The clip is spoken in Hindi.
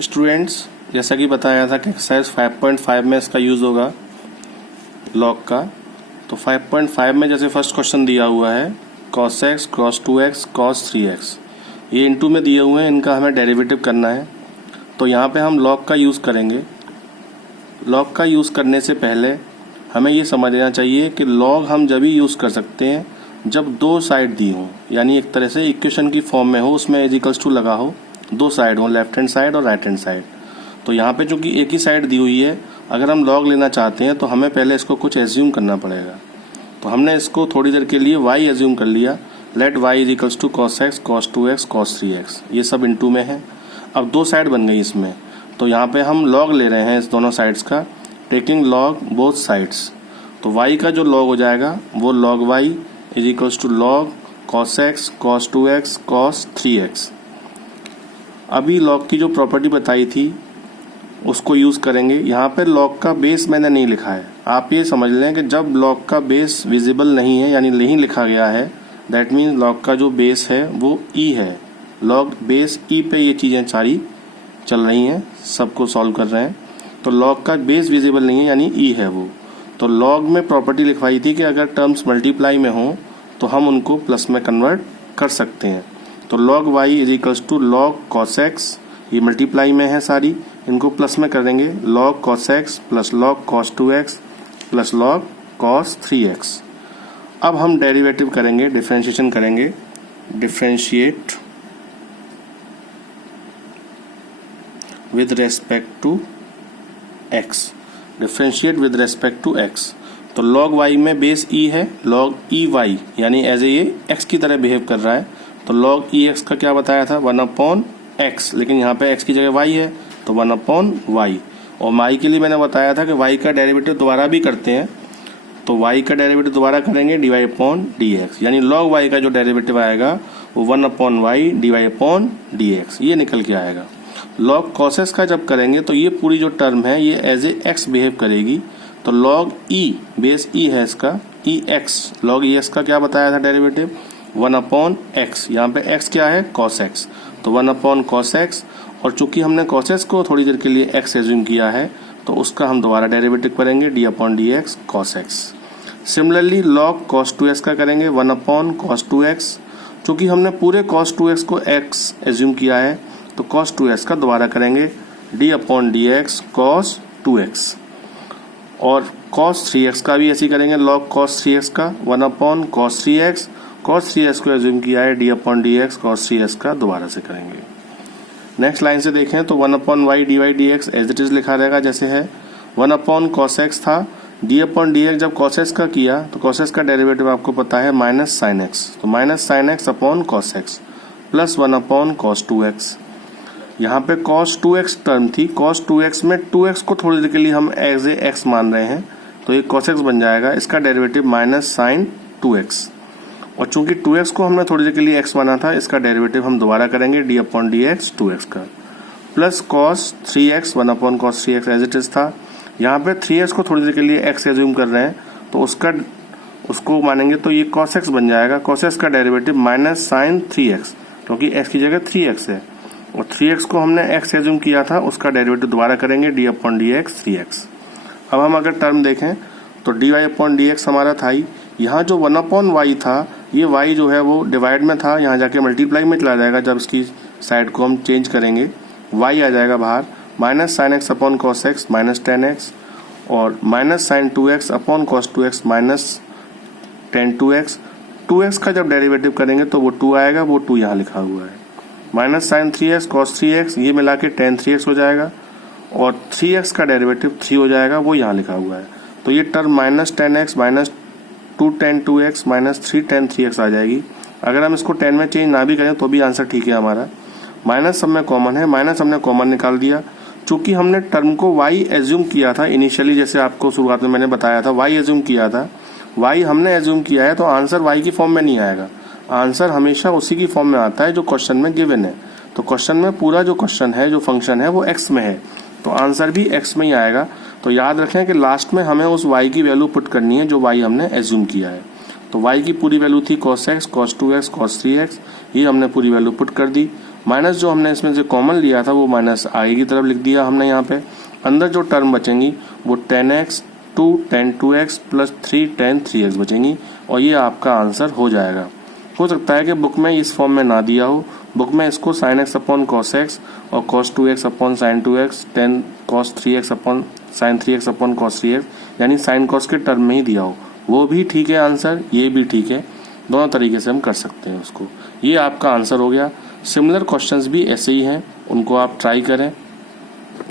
स्टूडेंट्स, जैसा कि बताया था कि एक्सरसाइज 5.5 में इसका यूज़ होगा लॉग का। तो 5.5 में जैसे फर्स्ट क्वेश्चन दिया हुआ है cos x, cos 2x, cos 3x, ये इनटू में दिए हुए हैं, इनका हमें डेरिवेटिव करना है। तो यहाँ पे हम लॉग का यूज़ करेंगे। लॉग का यूज़ करने से पहले हमें ये समझ लेना चाहिए कि लॉग हम जब भी यूज़ कर सकते हैं जब दो साइड दी हों, यानी एक तरह से इक्वेशन की फॉर्म में हो, उसमें इज इक्वल्स टू लगा हो, दो साइड हो, लेफ्ट हैंड साइड और राइट हैंड साइड। तो यहाँ पे चूंकि एक ही साइड दी हुई है, अगर हम लॉग लेना चाहते हैं तो हमें पहले इसको कुछ एज्यूम करना पड़ेगा। तो हमने इसको थोड़ी देर के लिए y एज्यूम कर लिया। Let y is equals to cos x, cos 2x, cos 3x, ये सब इनटू में है। अब दो साइड बन गई इसमें, तो यहाँ पे हम लॉग ले रहे हैं इस दोनों साइड्स का, टेकिंग लॉग बोथ साइड्स। तो y का जो लॉग हो जाएगा वो log y is equals to log cos x, cos 2x, cos 3x। अभी लॉग की जो प्रॉपर्टी बताई थी उसको यूज़ करेंगे। यहाँ पर लॉग का बेस मैंने नहीं लिखा है, आप ये समझ लें कि जब लॉग का बेस विजिबल नहीं है, यानी नहीं लिखा गया है, दैट मीन्स लॉग का जो बेस है वो e है। लॉग बेस e पे ये चीज़ें सारी चल रही हैं, सबको सॉल्व कर रहे हैं। तो लॉग का बेस विजिबल नहीं है, यानी e है वो। तो लॉग में प्रॉपर्टी लिखवाई थी कि अगर टर्म्स मल्टीप्लाई में हों तो हम उनको प्लस में कन्वर्ट कर सकते हैं। तो log y is equals to log cos x, ये मल्टीप्लाई में है सारी, इनको प्लस में कर देंगे, log cos x plus log cos 2x plus log cos 3x। अब हम डेरिवेटिव करेंगे, डिफरेंशिएशन करेंगे। Differentiate with respect to x, differentiate with respect to x। तो log y में बेस e है, log e y यानी एज ए ये x की तरह बिहेव कर रहा है। तो log e x का क्या बताया था, 1/x, लेकिन यहाँ पे x की जगह y है तो 1/y। और y के लिए मैंने बताया था कि y का डेरिवेटिव दोबारा भी करते हैं, तो y का डेरिवेटिव दोबारा करेंगे dy/dx, यानी log y का जो डेरिवेटिव आएगा वो 1/y dy/dx, ये निकल के आएगा। log cos x का जब करेंगे तो ये पूरी जो टर्म है ये एज ए x बिहेव करेगी। तो log e, बेस e है इसका, ex, log ex का क्या बताया था डेरिवेटिव, 1/x, यहाँ पे x क्या है, cos x, तो 1/cos x। और चूंकि हमने cos x को थोड़ी देर के लिए x एज्यूम किया है तो उसका हम दोबारा डेरिवेटिव करेंगे d/dx cos x। Similarly log cos 2x का करेंगे 1/cos 2x। चूंकि हमने पूरे cos 2x को x एज्यूम किया है तो cos 2x का दोबारा करेंगे d/dx cos 2x। और cos 3x का भी ऐसे ही करेंगे, log cos 3x का 1/cos 3x, cos 3x को एज्यूम किया है d/dx cos 3x का दोबारा से करेंगे। नेक्स्ट लाइन से देखें तो 1/y dy/dx as it is लिखा रहेगा जैसे है। 1/cos x था, d/dx जब cos x का किया तो cos x का डेरिवेटिव आपको पता है माइनस साइन x, तो minus sine x upon cos x plus 1/cos 2x। यहाँ पे cos 2x टर्म थी, cos 2x में 2x को थोड़ी देर के लिए हम एज ए x मान रहे हैं, तो ये cos x बन जाएगा, इसका डेरिवेटिव माइनस साइन 2x। और चूंकि 2x को हमने थोड़ी देर के लिए x माना था, इसका डेरिवेटिव हम दोबारा करेंगे d/dx 2x का, plus cos 3x 1/cos 3x as it is था। यहाँ पे 3x को थोड़ी देर के लिए x एज्यूम कर रहे हैं तो उसको मानेंगे तो ये cos x बन जाएगा। cos x का डेरिवेटिव माइनस साइन 3x, क्योंकि x की जगह 3x है, और 3x को हमने x एज्यूम किया था, उसका डेरिवेटिव दोबारा करेंगे d/dx 3x। अब हम अगर टर्म देखें तो dy/dx हमारा था ही, यहाँ जो 1/y था, ये y जो है वो डिवाइड में था, यहाँ जाके मल्टीप्लाई में चला जाएगा। जब इसकी साइड को हम चेंज करेंगे y आ जाएगा बाहर, minus sine x upon cos x minus 10x, और minus sine 2x upon cos 2x minus 10 2x का जब डेरिवेटिव करेंगे तो वो 2 आएगा, वो 2 यहाँ लिखा हुआ है, minus sign 3x cos 3x, ये मिला के tan 3x हो जाएगा, और 3x का डेरिवेटिव 3 हो जाएगा, वो यहाँ लिखा हुआ है। तो ये term minus 10x minus 2 tan 2x minus 3 tan 3x आ जाएगी। अगर हम इसको 10 में चेंज ना भी करें तो भी आंसर ठीक है हमारा। माइनस सब में कॉमन है, माइनस हमने कॉमन निकाल दिया। चूंकि हमने टर्म को y एज्यूम किया था इनिशियली, जैसे आपको शुरुआत में मैंने बताया था y एज्यूम किया था, y हमने एज्यूम किया है तो आंसर y की फॉर्म में नहीं आएगा, आंसर हमेशा उसी की फॉर्म में आता है जो क्वेश्चन में गिवन है। तो क्वेश्चन में पूरा जो क्वेश्चन है, जो फंक्शन है वो x में है, तो आंसर भी x में ही आएगा। तो याद रखें कि लास्ट में हमें उस y की वैल्यू पुट करनी है जो y हमने एज्यूम किया है। तो y की पूरी वैल्यू थी cos x, cos 2x, cos 3x, ये हमने पूरी वैल्यू पुट कर दी, माइनस जो हमने इसमें से कॉमन लिया था वो माइनस आगे की तरफ लिख दिया हमने यहाँ पे। अंदर जो टर्म बचेंगी वो 10x 2 tan 2x plus 3 tan 3x बचेंगी और ये आपका आंसर हो जाएगा। हो सकता है कि बुक में इस फॉर्म में ना दिया हो, बुक में इसको sin x upon cos x और cos 2x upon sin 2x tan cos 3x upon sin 3x upon cos 3x यानी sin cos के टर्म में ही दिया हो, वो भी ठीक है आंसर, ये भी ठीक है। दोनों तरीके से हम कर सकते हैं उसको। ये आपका आंसर हो गया। सिमिलर क्वेश्चंस भी ऐसे ही हैं, उनको आप ट्राई करें।